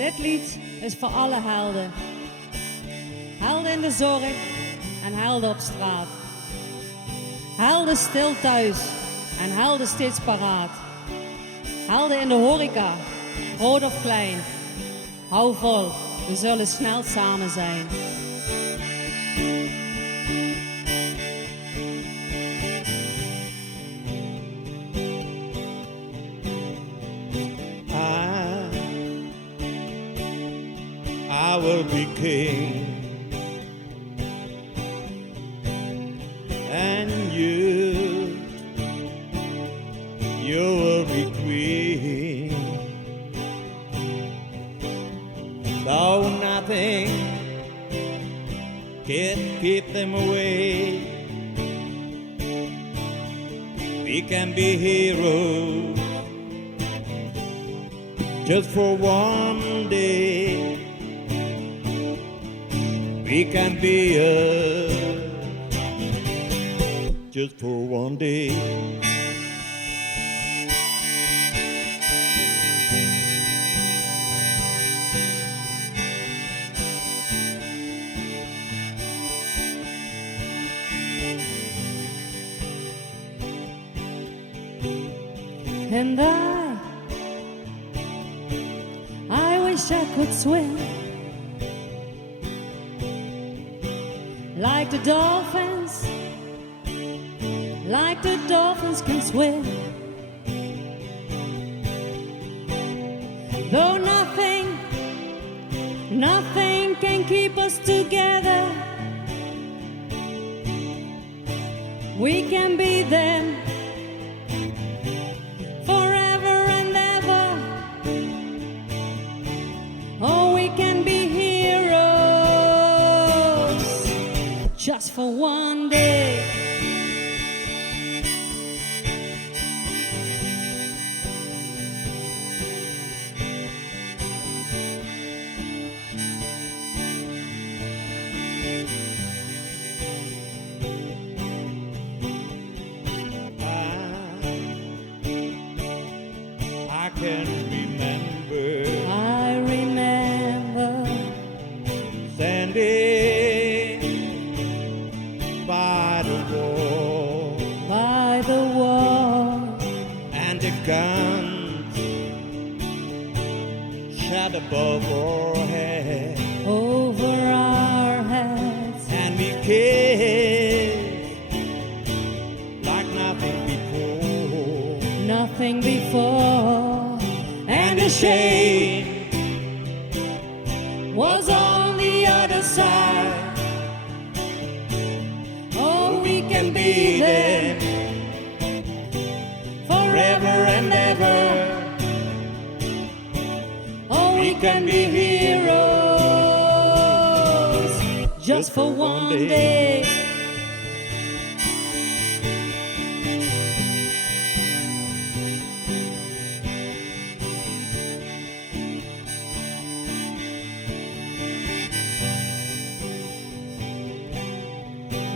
Dit lied is voor alle helden. Helden in de zorg en helden op straat. Helden stil thuis en helden steeds paraat. Helden in de horeca, groot of klein. Hou vol, we zullen snel samen zijn. I will be king, and you will be queen. Though nothing can keep them away, we can be heroes just for one day. We can be us just for one day. And I wish I could swim like the dolphins can swim. Though nothing can keep us together, we can be them forever and ever. Oh, we can be heroes just for one day. I can remember standing by the wall, and the guns shot above our heads, and we kissed like nothing before, and the shame was on the other side. Oh, we can be them forever and ever. Oh, we can be heroes just for one day.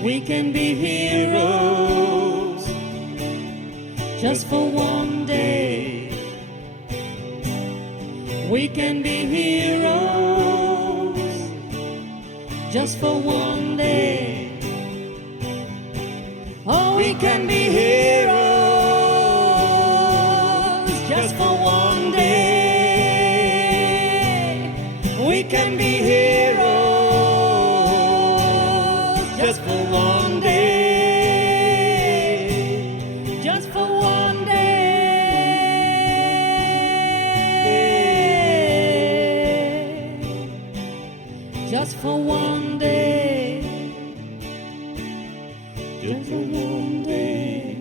We can be heroes just for one day. We can be heroes just for one day. Oh, we can be heroes just for one day. We can be heroes just for one day, just for one day, just for one day, just for one day.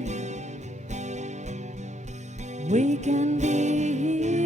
We can be